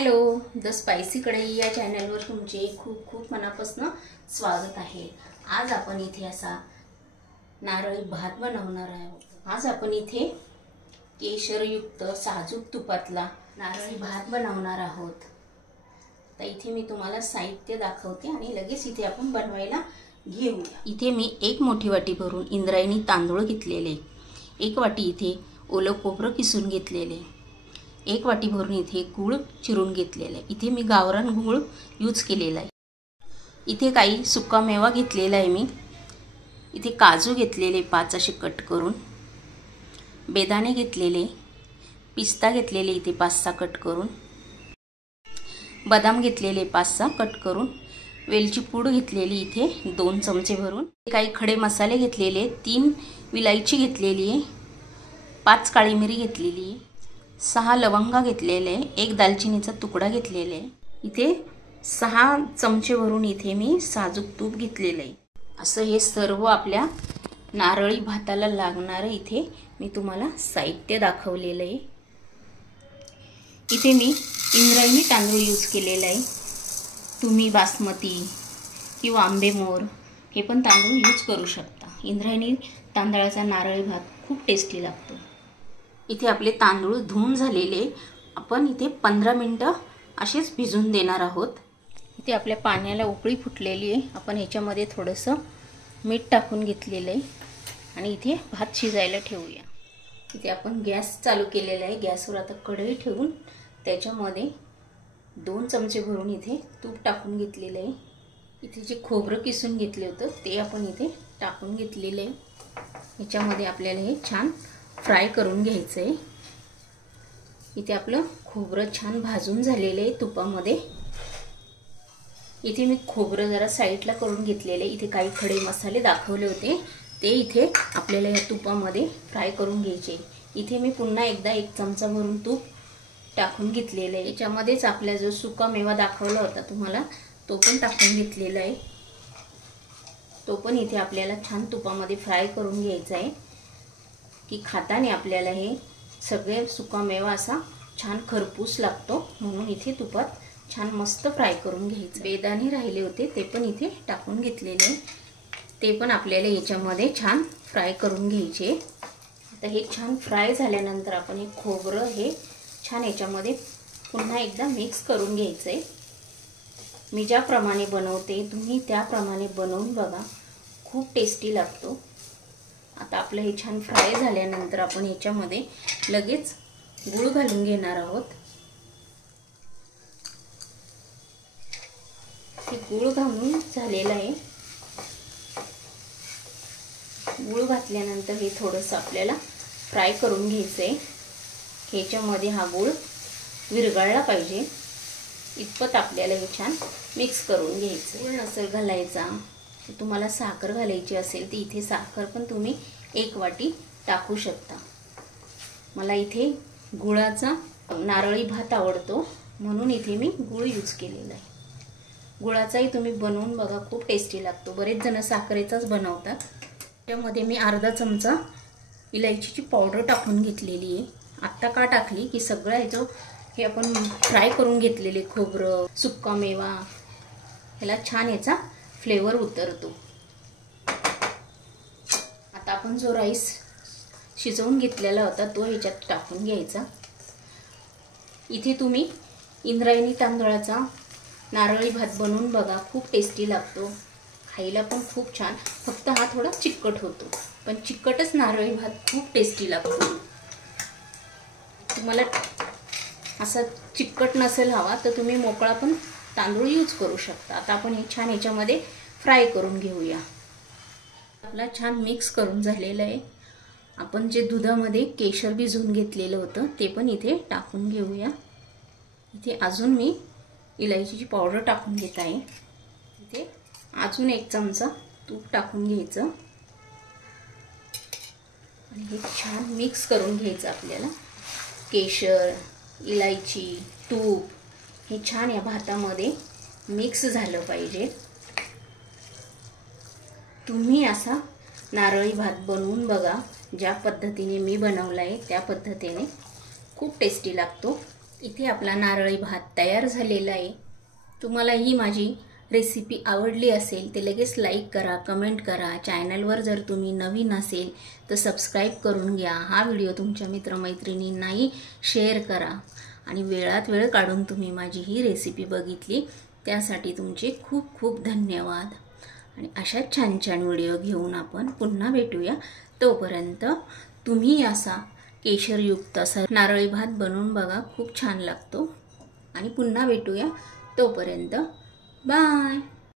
Hello, the spicy कढई या चॅनलवर तुमचे खूप खूप मनापासून स्वागत आहे। आज आपण इथे असा नारळी भात बनवणार आहोत। आज आपण इथे केशरयुक्त साजूक तुपातला नारळी भात बनवणार आहोत। तर इथे मी तुम्हाला साहित्य दाखवते आणि लगेच इथे आपण बनवायला घेऊया। इथे मी एक मोठी वाटी भरून इंद्रायणी तांदूळ घेतलेले, एक वाटी इथे ओलं खोबरं किसून घेतलेले, एक वाटी भरून इथे गूळ चिरून घेतलेला आहे। इथे मी गावरान गूळ यूज केलेला आहे। इथे काही सुका मेवा घेतलेला आहे मी। इथे काजू घेतलेले 5 असे कट करून, बेदाणे घेतलेले, पिस्ता घेतलेले इथे 5-6 कट करून, बदाम घेतलेले 5-6 कट करून, वेलची पूड घेतलेली इथे 2 चमचे भरून, काही खडे मसाले घेतलेले, 3 विलायची घेतलेली आहे, 5 काळी मिरी घेतलेली आहे, 6 लवंगा घेतलेले, 1 दालचिनीचा तुकडा घेतलेले, इथे 6 चमचे भरून इथे मी साजूक तूप घेतलेले आहे। असं हे सर्व आपल्या नारळी भाताला लागणार इथे मी तुम्हाला साहित्य दाखवलेलं आहे। इथे मी इंद्रायणी तांदूळ यूज केलेला आहे। तुम्ही बासमती किंवा आंबेमोर हे पण तांदूळ यूज करू शकता। इंद्रायणी तांदळाचा नारळी भात खूप टेस्टी लागतो। इथे आपले तांदूळ धुवून झालेले, आपण इथे 15 मिनिटं असेच भिजून देणार आहोत। इथे आपल्या पाण्याला उकळी फुटलेली आहे। आपण ह्याच्यामध्ये थोडंसं मीठ टाकून घेतलेलं आहे आणि इथे भात शिजायला ठेवूया। इथे आपण गॅस चालू केलेला आहे। गॅसवर आता कढई ठेवून त्याच्यामध्ये 2 चमचे भरून इथे तूप टाकून घेतलेलं आहे। इथे जे खोबरं किसून घेतले होतं ते आपण इथे टाकून घेतलेलं आहे। ह्याच्यामध्ये आपल्याला हे छान फ्राय करून घ्यायचं आहे। इथे आपलं खोबरं छान भाजून झालेलं आहे तुपामध्ये। इथे मी खोबरं जरा साईडला करून घेतलेले, इथे काही खडे मसाले दाखवले होते ते इथे आपल्याला या तुपामध्ये फ्राय करून घ्यायचे। इथे मी पुन्हा एकदा 1 चमचा भरून तूप टाकून घेतलेलं आहे। याच्यामध्येच आपला जो सुका मेवा दाखवला होता तुम्हाला तो पण टाकून घेतलेला आहे। तो पण इथे आपल्याला छान तुपामध्ये फ्राय करून घ्यायचा आहे की खाताने आपल्याला हे सगळे सुका मेवा असा छान खरपूस लागतो, म्हणून इथे तुपात छान मस्त फ्राय करून घ्यायचं। बेदाणे राहिले होते ते पण इथे टाकून घेतलेले, ते पण आपल्याला याच्यामध्ये छान फ्राय करून घ्यायचे। आता हे छान फ्राय झाल्यानंतर आपण हे खोबरं हे छान याच्यामध्ये पुन्हा एकदा मिक्स करून घ्यायचं आहे। मी ज्याप्रमाणे बनवते तुम्ही त्याप्रमाणे बनवून बघा, खूप टेस्टी लागतो। आता आपलं हे छान फ्राय झाल्यानंतर आपण याच्यामध्ये लगेच गूळ घालून घेणार आहोत। हे गूळ घालून झालेलं आहे। गूळ घातल्यानंतर हे थोडंसं आपल्याला फ्राय करून घ्यायचं आहे। ह्याच्यामध्ये हा गूळ विरघळला पाहिजे इतपत आपल्याला हे छान मिक्स करून घ्यायचं। गूळ नसेल घालायचा, तुम्हाला साखर घालायची असेल तर इथे साखर पण तुम्ही 1 वाटी टाकू शकता। मला इथे गुळाचा नारळी भात आवडतो म्हणून इथे मी गूळ यूज केलेला आहे। गुळाचाही तुम्ही बनवून बघा, खूप टेस्टी लागतो। बरेच जण साखरेचाच बनवतात। त्यामध्ये मी अर्धा चमचा इलायचीची पावडर टाकून घेतलेली आहे। आत्ता का टाकली की सगळं ह्याचं हे आपण फ्राय करून घेतलेले खोबरं सुक्का मेवा ह्याला छान याचा फ्लेवर उतरतो। आता आपण जो राईस शिजवून घेतलेला होता तो ह्याच्यात टाकून घ्यायचा। इथे तुम्ही इंद्रायणी तांदळाचा नारळी भात बनवून बघा, खूप टेस्टी लागतो, खायला पण खूप छान। फक्त हा थोडा चिकट होतो, पण चिकटच नारळी भात खूप टेस्टी लागतो। तुम्हाला असा चिकट नसेल हवा तर तुम्ही मोकळा पण तांदूळ यूज करू शकता। आता आपण हे छान याच्यामध्ये फ्राय करून घेऊया। आपला छान मिक्स करून झालेलं आहे। आपण जे दुधामध्ये केशर भिजवून घेतलेलं होतं ते पण इथे टाकून घेऊया। इथे अजून मी इलायचीची पावडर टाकून घेत आहे। इथे अजून 1 चमचा तूप टाकून घ्यायचं आणि हे छान मिक्स करून घ्यायचं। आपल्याला केशर, इलायची, तूप हे छान या भातामध्ये मिक्स झालं पाहिजे। तुम्ही असा नारळी भात बनवून बघा, ज्या पद्धतीने मी बनवला आहे त्या पद्धतीने खूप टेस्टी लागतो। इथे आपला नारळी भात तयार झालेला आहे। तुम्हाला ही माझी रेसिपी आवडली असेल तर लगेच लाईक करा, कमेंट करा। चॅनलवर जर तुम्ही नवीन असेल तर सबस्क्राईब करून घ्या। हा व्हिडिओ तुमच्या मित्रमैत्रिणींनाही शेअर करा आणि वेळात वेळ काढून तुम्ही माझी ही रेसिपी बघितली त्यासाठी तुमचे खूप खूप धन्यवाद। आणि अशा छान छान व्हिडिओ घेऊन आपण पुन्हा भेटूया। तोपर्यंत तुम्ही असा केशरयुक्त असा नारळी भात बनवून बघा, खूप छान लागतो। आणि पुन्हा भेटूया, तोपर्यंत बाय।